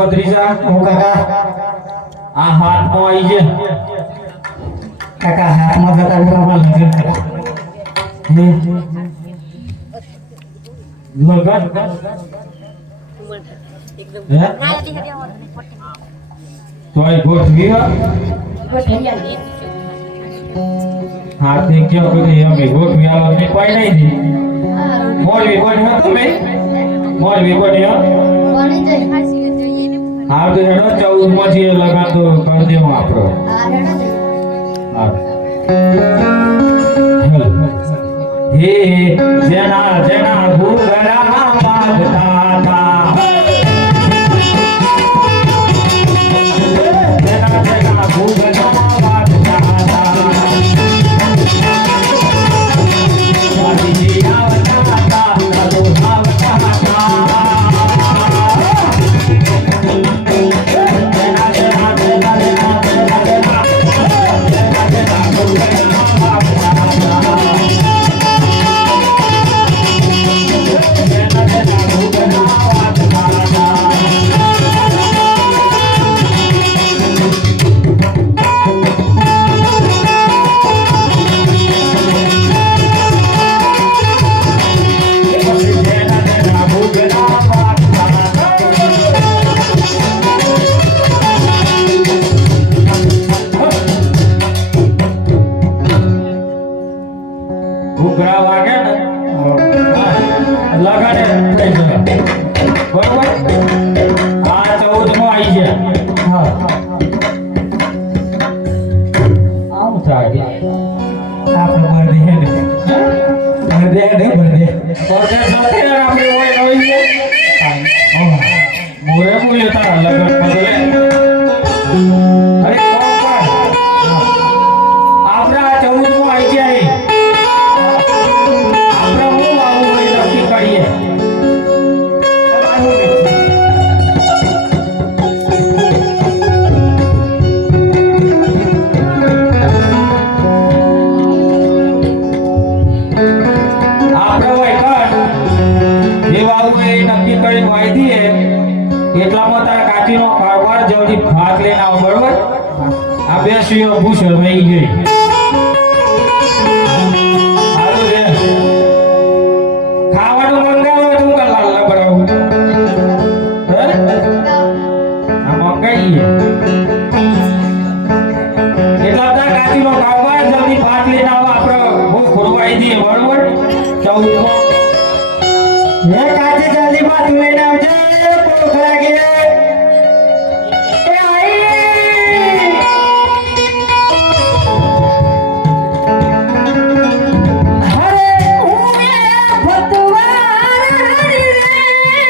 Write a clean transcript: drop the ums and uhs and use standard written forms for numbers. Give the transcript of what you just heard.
ભત્રીજા હું કાકા આ હાથમાં આવી છે કાકા હાથમાં જતા બરાબર લગન કરા લગન તો ગોઠવી હાથે કેમ કરી અમે ગોઠવી આલો ને પાઈ નહીં દી મોરવી બની હતો મે મોરવી બની હા તો હેડો 14 માંથી લગાતો કરી દેવો આપણો હે જેના જેના ભૂગરા માગતા હતા જેના જેના ભૂગરા માગતા હતા સ્વામી આવતા હતા પ્રભુ આવતા હતા ઘૂઘરા વાગે ને લગાડે થઈ જાય બરોબર આ 14 માં આવી છે હા આમ થાય આપણે બરદે સાથે આપણે હોય હોય મોરે મોરે તારા લગન બદલે અરે આપણે આ 14 માં આવી જાય આપણે હું આવું હોય નક્કી કરીએ જે વાવું એ નક્કી કરીને વાઈ દઈએ એટલામાં તારા કાચીનો કારવાર જલ્દી ભાત લઈને આવો બરોબર આ બે સુયો ભૂસર રહી ગઈ હાલો રે ખાવાનું મંગાવો તું કલાલ ના બરાબર હે આ મંગાઈએ એટલા તારા કાચીનો કારવાર જલ્દી ભાત લઈને આવો આપણે બહુ ખોરવાઈ દઈએ બરોબર 14 હે કાચી જલ્દી બાત લઈને આવજે ભૂખ લાગી